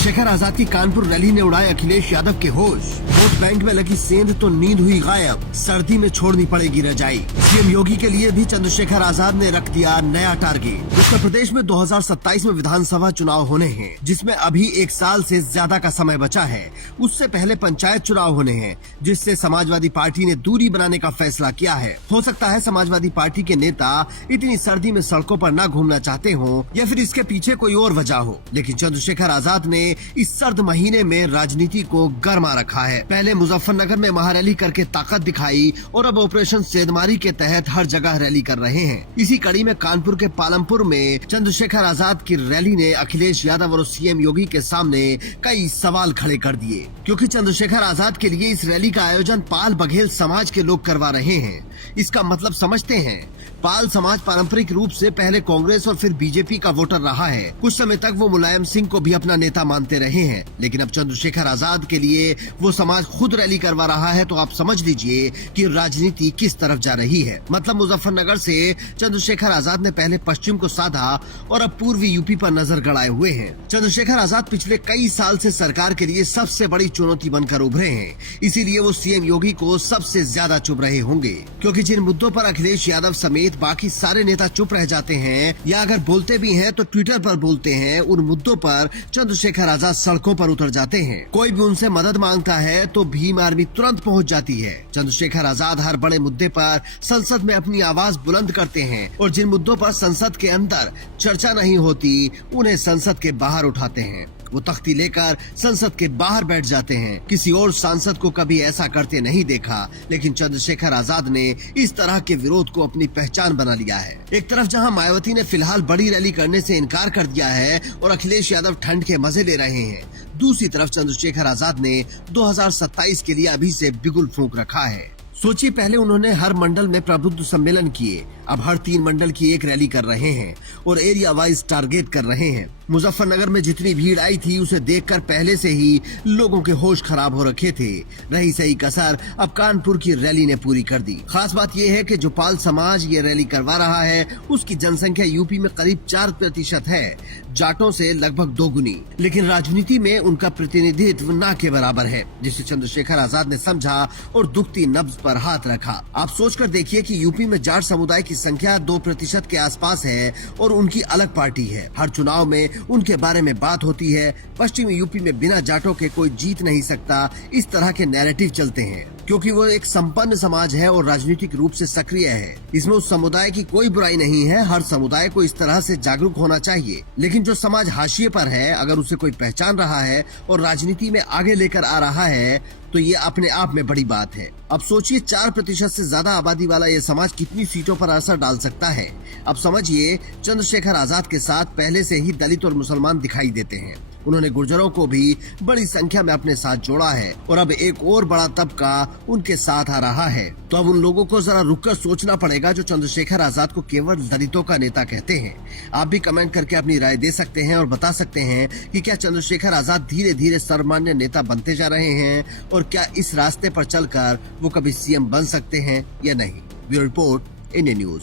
चंद्रशेखर आजाद की कानपुर रैली ने उड़ाए अखिलेश यादव के होश। वोट बैंक में लगी सेंध तो नींद हुई गायब, सर्दी में छोड़नी पड़ेगी रजाई। सीएम योगी के लिए भी चंद्रशेखर आजाद ने रख दिया नया टारगेट। उत्तर प्रदेश में 2027 में विधानसभा चुनाव होने हैं, जिसमें अभी 1 साल से ज्यादा का समय बचा है। उससे पहले पंचायत चुनाव होने हैं, जिससे समाजवादी पार्टी ने दूरी बनाने का फैसला किया है। हो सकता है समाजवादी पार्टी के नेता इतनी सर्दी में सड़कों पर न घूमना चाहते हो, या फिर इसके पीछे कोई और वजह हो, लेकिन चंद्रशेखर आजाद ने इस सर्द महीने में राजनीति को गरमा रखा है। पहले मुजफ्फरनगर में महारैली करके ताकत दिखाई और अब ऑपरेशन सेंधमारी के तहत हर जगह रैली कर रहे हैं। इसी कड़ी में कानपुर के पालमपुर में चंद्रशेखर आजाद की रैली ने अखिलेश यादव और सीएम योगी के सामने कई सवाल खड़े कर दिए, क्योंकि चंद्रशेखर आजाद के लिए इस रैली का आयोजन पाल बघेल समाज के लोग करवा रहे हैं। इसका मतलब समझते हैं। पाल समाज पारंपरिक रूप से पहले कांग्रेस और फिर बीजेपी का वोटर रहा है। कुछ समय तक वो मुलायम सिंह को भी अपना नेता मानते रहे हैं, लेकिन अब चंद्रशेखर आजाद के लिए वो समाज खुद रैली करवा रहा है, तो आप समझ लीजिए कि राजनीति किस तरफ जा रही है। मतलब मुजफ्फरनगर से चंद्रशेखर आजाद ने पहले पश्चिम को साधा और अब पूर्वी यूपी पर नजर गड़ाए हुए हैं। चंद्रशेखर आजाद पिछले कई साल से सरकार के लिए सबसे बड़ी चुनौती बनकर उभरे हैं, इसीलिए वो सीएम योगी को सबसे ज्यादा चुभ रहे होंगे, क्योंकि जिन मुद्दों पर अखिलेश यादव समेत बाकी सारे नेता चुप रह जाते हैं या अगर बोलते भी हैं तो ट्विटर पर बोलते हैं, उन मुद्दों पर चंद्रशेखर आजाद सड़कों पर उतर जाते हैं। कोई भी उनसे मदद मांगता है तो भीम आर्मी तुरंत पहुंच जाती है। चंद्रशेखर आजाद हर बड़े मुद्दे पर संसद में अपनी आवाज बुलंद करते हैं और जिन मुद्दों पर संसद के अंदर चर्चा नहीं होती, उन्हें संसद के बाहर उठाते हैं। वो तख्ती लेकर संसद के बाहर बैठ जाते हैं। किसी और सांसद को कभी ऐसा करते नहीं देखा, लेकिन चंद्रशेखर आजाद ने इस तरह के विरोध को अपनी पहचान बना लिया है। एक तरफ जहां मायावती ने फिलहाल बड़ी रैली करने से इनकार कर दिया है और अखिलेश यादव ठंड के मजे ले रहे हैं, दूसरी तरफ चंद्रशेखर आजाद ने 2027 के लिए अभी से बिगुल फूंक रखा है। सोचिए, पहले उन्होंने हर मंडल में प्रबुद्ध सम्मेलन किए, अब हर 3 मंडल की एक रैली कर रहे हैं और एरिया वाइज टारगेट कर रहे हैं। मुजफ्फरनगर में जितनी भीड़ आई थी उसे देखकर पहले से ही लोगों के होश खराब हो रखे थे। रही सही कसर अब कानपुर की रैली ने पूरी कर दी। खास बात यह है कि जो पाल समाज ये रैली करवा रहा है उसकी जनसंख्या यूपी में करीब 4% है, जाटों से लगभग 2 गुनी, लेकिन राजनीति में उनका प्रतिनिधित्व न के बराबर है, जिसे चंद्रशेखर आजाद ने समझा और दुखती नब्ज पर हाथ रखा। आप सोचकर देखिए कि यूपी में जाट समुदाय की संख्या 2% के आसपास है और उनकी अलग पार्टी है। हर चुनाव में उनके बारे में बात होती है। पश्चिमी यूपी में बिना जाटों के कोई जीत नहीं सकता, इस तरह के नैरेटिव चलते हैं, क्योंकि वो एक संपन्न समाज है और राजनीतिक रूप से सक्रिय है। इसमें उस समुदाय की कोई बुराई नहीं है, हर समुदाय को इस तरह से जागरूक होना चाहिए। लेकिन जो समाज हाशिए पर है, अगर उसे कोई पहचान रहा है और राजनीति में आगे लेकर आ रहा है, तो ये अपने आप में बड़ी बात है। अब सोचिए, 4% से ज्यादा आबादी वाला ये समाज कितनी सीटों पर असर डाल सकता है। अब समझिए, चंद्रशेखर आजाद के साथ पहले से ही दलित और मुसलमान दिखाई देते हैं। उन्होंने गुर्जरों को भी बड़ी संख्या में अपने साथ जोड़ा है और अब एक और बड़ा तबका उनके साथ आ रहा है। तो अब उन लोगों को जरा रुककर सोचना पड़ेगा जो चंद्रशेखर आजाद को केवल दलितों का नेता कहते हैं। आप भी कमेंट करके अपनी राय दे सकते हैं और बता सकते हैं कि क्या चंद्रशेखर आजाद धीरे धीरे सर्वमान्य नेता बनते जा रहे हैं और क्या इस रास्ते पर चलकर वो कभी सीएम बन सकते हैं या नहीं। Bureau report, India news.